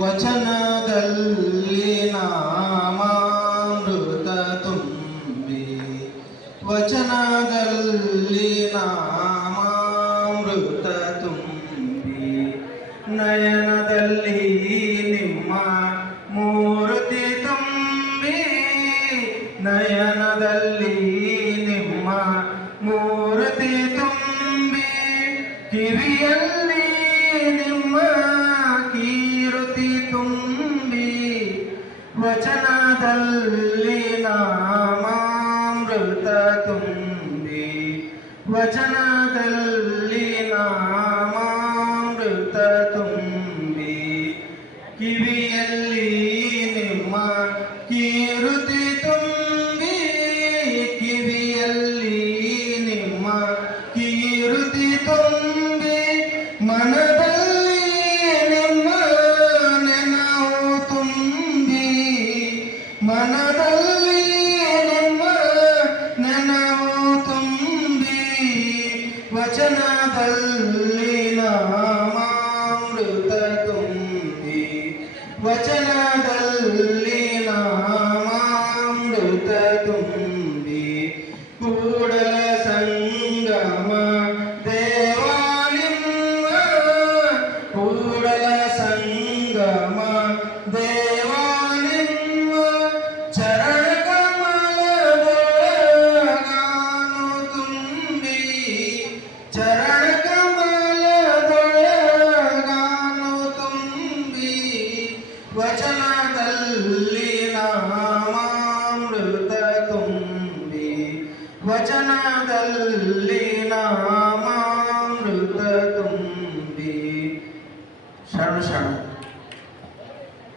ವಚನದಲ್ಲಿ ನಾಮಾಮೃತ ತುಂಬಿ ವಚನದಲ್ಲಿ ನಾಮಾಮೃತ ತುಂಬಿ ನಯನದಲ್ಲಿ ನಿಮ್ಮ ಮೂರ್ತಿ ತುಂಬಿ ನಯನದಲ್ಲಿ ನಿಮ್ಮ ವಚನದಲ್ಲಿ ನಾಮಾಮೃತ ತುಂಬಿ, ವಚನದಲ್ಲಿ ನಾಮಾಮೃತ ತುಂಬಿ, ಕಿವಿಯಲ್ಲಿ ನಿಮ್ಮ ಕೀರುತಿ ತುಂಬಿ, ಕಿವಿಯಲ್ಲಿ ನಿಮ್ಮ ಕೀರುತಿ ತುಂಬಿ, ಮನದಲ್ಲಿ ಮನದಲ್ಲಿ ನಿಮ್ಮ ನೆನವು ತುಂಬಿ ವಚನದಲ್ಲಿ ನಾಮಾಮೃತ ತುಂಬಿ ವಚನದಲ್ಲಿ ನಾಮಾಮೃತ ತುಂಬಿ ಕೂಡಲ ಸಂಗಮ ದೇವಾ ನಿಮ್ಮ ಕೂಡಲ ಸಂಗಮ ದೇವಾ ಚರಣ ಕಮಲದೊಳಗಾನು ತುಂಬಿ ವಚನದಲ್ಲಿ ನಾಮಾಮೃತ ತುಂಬಿ ವಚನದಲ್ಲಿ ನಾಮಾಮೃತ ತುಂಬಿ ಶರಣ ಶರಣ